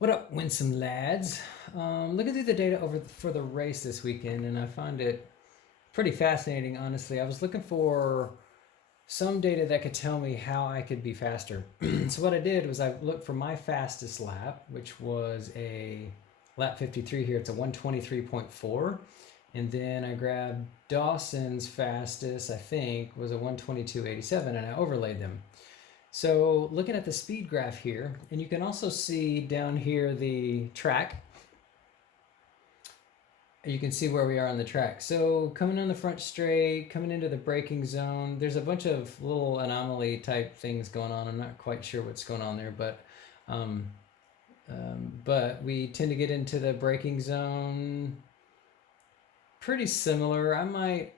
What up, winsome lads? Looking through the data for the race this weekend, and I find it pretty fascinating, honestly. I was looking for some data that could tell me how I could be faster. So what I did was I looked for my fastest lap, which was a lap 53 here. It's a 123.4. And then I grabbed Dawson's fastest, I think, was a 122.87, and I overlaid them. So looking at the speed graph here, and you can also see down here the track. You can see where we are on the track. So coming on the front straight, coming into the braking zone, there's a bunch of little anomaly type things going on. I'm not quite sure what's going on there, but we tend to get into the braking zone pretty similar. I might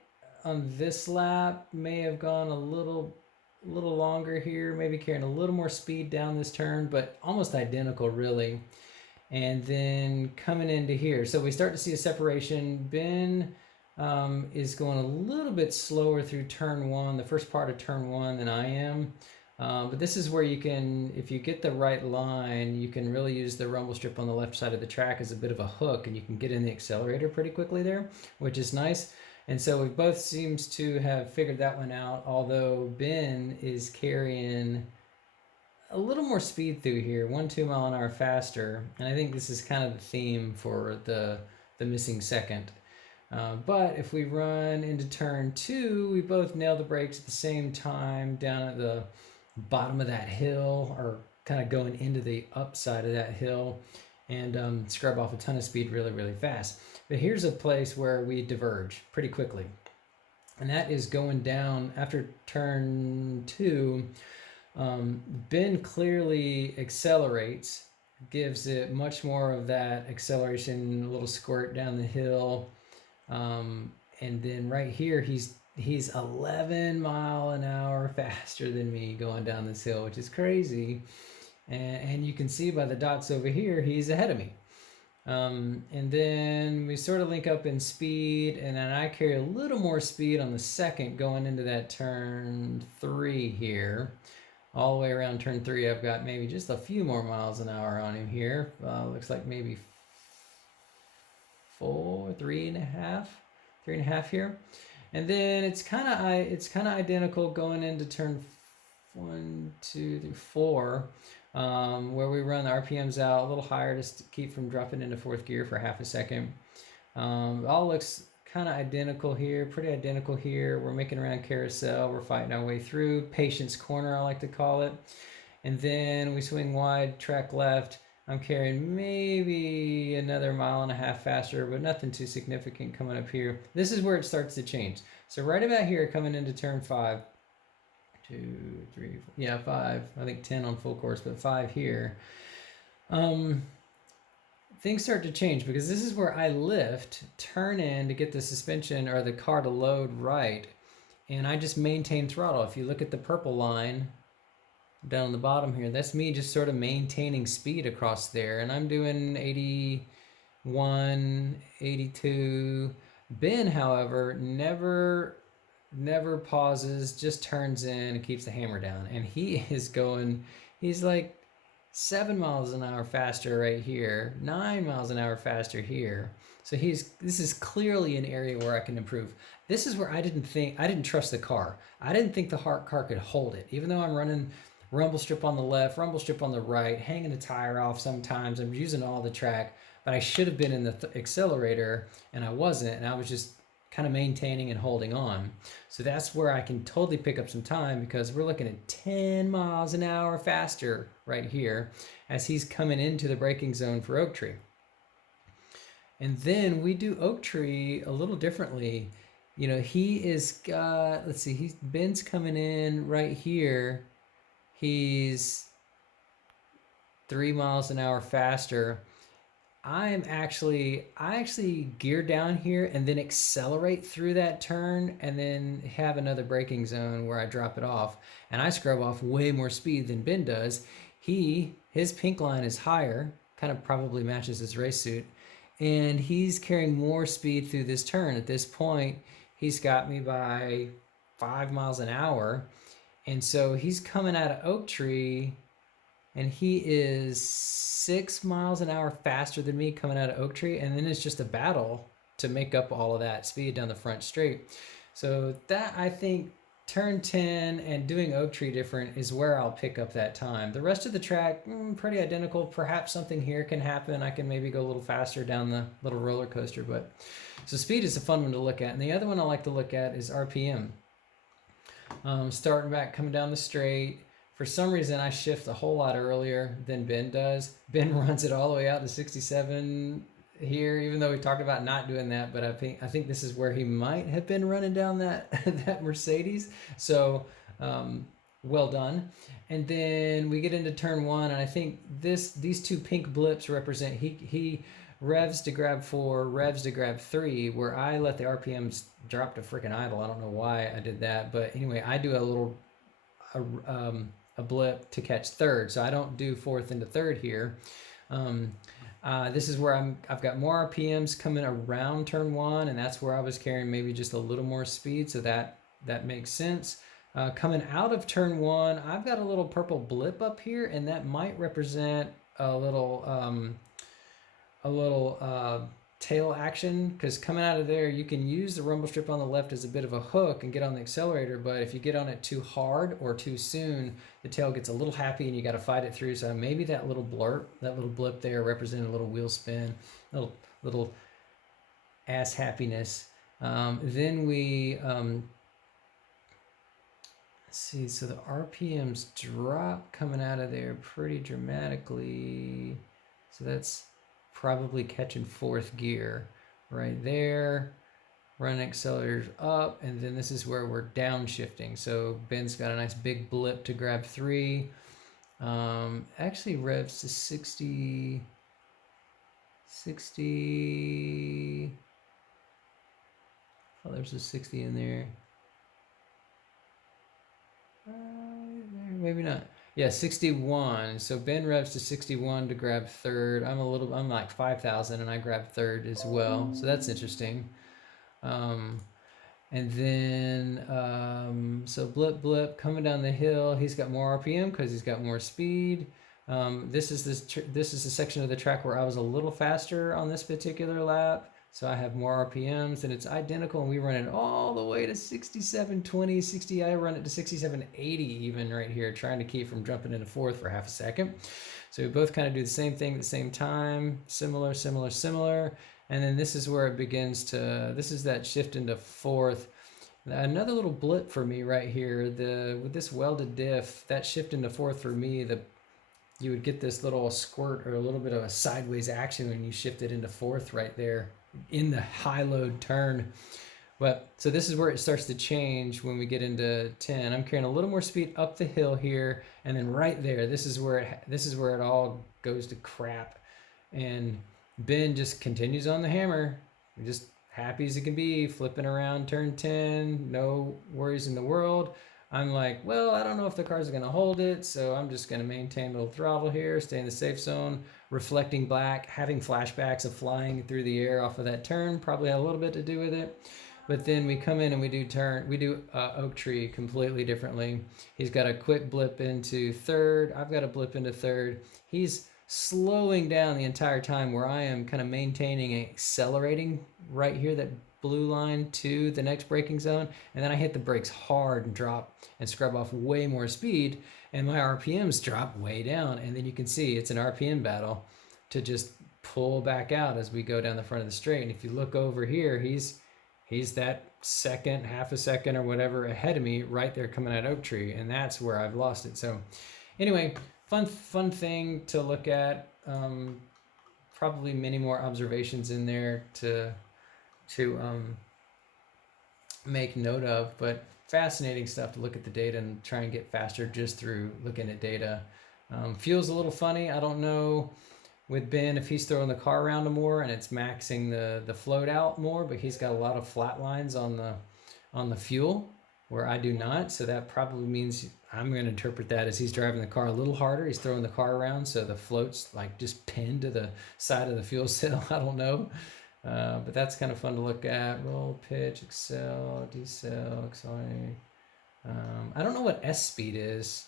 on this lap may have gone a little longer here, maybe carrying a little more speed down this turn, but almost identical really. And then coming into here, so we start to see a separation. Ben is going a little bit slower through turn one, the first part of turn one, than I am. But this is where you can, if you get the right line, you can really use the rumble strip on the left side of the track as a bit of a hook, and you can get in the accelerator pretty quickly there, which is nice. And so we both seems to have figured that one out, although Ben is carrying a little more speed through here, 1-2 mile an hour faster. And I think this is kind of the theme for the missing second. But if we run into turn two, we both nail the brakes at the same time down at the bottom of that hill, or kind of going into the upside of that hill, and scrub off a ton of speed really, really fast. But here's a place where we diverge pretty quickly. And that is going down after turn two. Ben clearly accelerates, gives it much more of that acceleration, a little squirt down the hill. And then right here, he's 11 mile an hour faster than me going down this hill, which is crazy. And you can see by the dots over here, he's ahead of me. And then we sort of link up in speed, and then I carry a little more speed on the second going into that turn three here. All the way around turn three, I've got maybe just a few more miles an hour on him here. Looks like maybe 3.5 here. And then it's kind of identical going into turn 1, 2, 3, 4, where we run the RPMs out a little higher to keep from dropping into fourth gear for half a second. It all looks kind of identical here, pretty identical here. We're making around carousel, we're fighting our way through. Patience corner, I like to call it. And then we swing wide, track left. I'm carrying maybe another mile and a half faster, but nothing too significant coming up here. This is where it starts to change. So right about here, coming into turn 5, 2, 3, 4, yeah, 5. I think 10 on full course, but 5 here. Things start to change, because this is where I lift, turn in to get the suspension or the car to load right, and I just maintain throttle. If you look at the purple line down on the bottom here, that's me just sort of maintaining speed across there, and I'm doing 81, 82. Ben, however, never pauses, just turns in and keeps the hammer down, and he's like 7 miles an hour faster right here, 9 miles an hour faster here. So this is clearly an area where I can improve. This is where I didn't trust the car. I didn't think the car could hold it. Even though I'm running rumble strip on the left, rumble strip on the right, hanging a tire off sometimes, I'm using all the track, but I should have been in the accelerator, and I wasn't, and I was just kind of maintaining and holding on. So that's where I can totally pick up some time, because we're looking at 10 miles an hour faster right here as he's coming into the braking zone for Oak Tree. And then we do Oak Tree a little differently. You know, he is got, let's see, Ben's coming in right here. He's 3 miles an hour faster. I actually gear down here and then accelerate through that turn, and then have another braking zone where I drop it off, and I scrub off way more speed than Ben does. His pink line is higher, kind of probably matches his race suit, and he's carrying more speed through this turn. At this point, he's got me by 5 miles an hour, and so he's coming out of Oak Tree, and he is 6 miles an hour faster than me coming out of Oak Tree, and then it's just a battle to make up all of that speed down the front straight. So that, I think, turn 10 and doing Oak Tree different is where I'll pick up that time. The rest of the track, pretty identical. Perhaps something here can happen. I can maybe go a little faster down the little roller coaster. But so speed is a fun one to look at. And the other one I like to look at is RPM. Starting back, coming down the straight. For some reason, I shift a whole lot earlier than Ben does. Ben runs it all the way out to 67 here, even though we talked about not doing that. But I think this is where he might have been running down that that Mercedes. So well done. And then we get into turn 1, and I think these two pink blips represent he revs to grab 4, revs to grab 3, where I let the RPMs drop to freaking idle. I don't know why I did that, but anyway, I do a little a blip to catch 3rd, so I don't do 4th into 3rd here. This is where I've got more RPMs coming around turn 1, and that's where I was carrying maybe just a little more speed, so that makes sense. Coming out of turn 1, I've got a little purple blip up here, and that might represent a little tail action, because coming out of there, you can use the rumble strip on the left as a bit of a hook and get on the accelerator, but if you get on it too hard or too soon, the tail gets a little happy and you got to fight it through. So maybe that little blip there representing a little wheel spin, little ass happiness. Then we let's see, so the RPMs drop coming out of there pretty dramatically, so that's probably catching 4th gear right there. Running accelerators up, and then this is where we're downshifting. So Ben's got a nice big blip to grab 3. Actually revs to 60. Oh, there's a 60 in there. Maybe not. Yeah, 61. So Ben revs to 61 to grab 3rd. I'm like 5,000 and I grab 3rd as well. So that's interesting. And then, so blip coming down the hill. He's got more RPM because he's got more speed. This is a section of the track where I was a little faster on this particular lap. So I have more RPMs, and it's identical, and we run it all the way to 67.20, 60. I run it to 67.80 even right here, trying to keep from jumping into 4th for half a second. So we both kind of do the same thing at the same time, similar. And then this is where it begins to, this is that shift into 4th. Another little blip for me right here, with this welded diff, that shift into 4th for me, you would get this little squirt or a little bit of a sideways action when you shift it into 4th right there in the high load turn. But so this is where it starts to change when we get into 10. I'm carrying a little more speed up the hill here, and then right there, this is where it all goes to crap. And Ben just continues on the hammer, just happy as it can be, flipping around turn 10, no worries in the world. I'm like, well, I don't know if the cars are going to hold it, so I'm just going to maintain a little throttle here, stay in the safe zone, reflecting black, having flashbacks of flying through the air off of that turn, probably had a little bit to do with it. But then we come in and we do Oak Tree completely differently. He's got a quick blip into 3rd. I've got a blip into 3rd. He's slowing down the entire time, where I am kind of maintaining and accelerating right here, that blue line to the next braking zone, and then I hit the brakes hard and drop and scrub off way more speed, and my RPMs drop way down, and then you can see it's an RPM battle to just pull back out as we go down the front of the straight. And if you look over here, he's that second, half a second or whatever ahead of me right there coming at Oak Tree, and that's where I've lost it. So anyway, fun thing to look at. Probably many more observations in there to make note of, but fascinating stuff to look at the data and try and get faster just through looking at data. Feels a little funny. I don't know with Ben if he's throwing the car around more and it's maxing the float out more, but he's got a lot of flat lines on the fuel where I do not. So that probably means I'm going to interpret that as he's driving the car a little harder. He's throwing the car around so the float's like just pinned to the side of the fuel cell. I don't know. But that's kind of fun to look at. Roll, pitch, accel, decel, accelerate. I don't know what S speed is.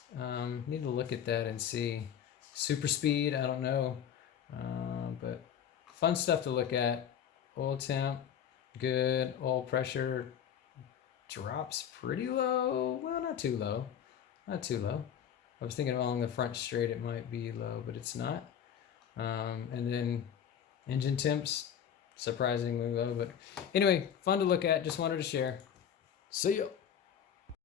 Need to look at that and see. Super speed, I don't know. But fun stuff to look at. Oil temp, good. Oil pressure drops pretty low. Well, not too low. Not too low. I was thinking along the front straight it might be low, but it's not. And then engine temps, surprisingly low. But anyway, fun to look at. Just wanted to share. See ya.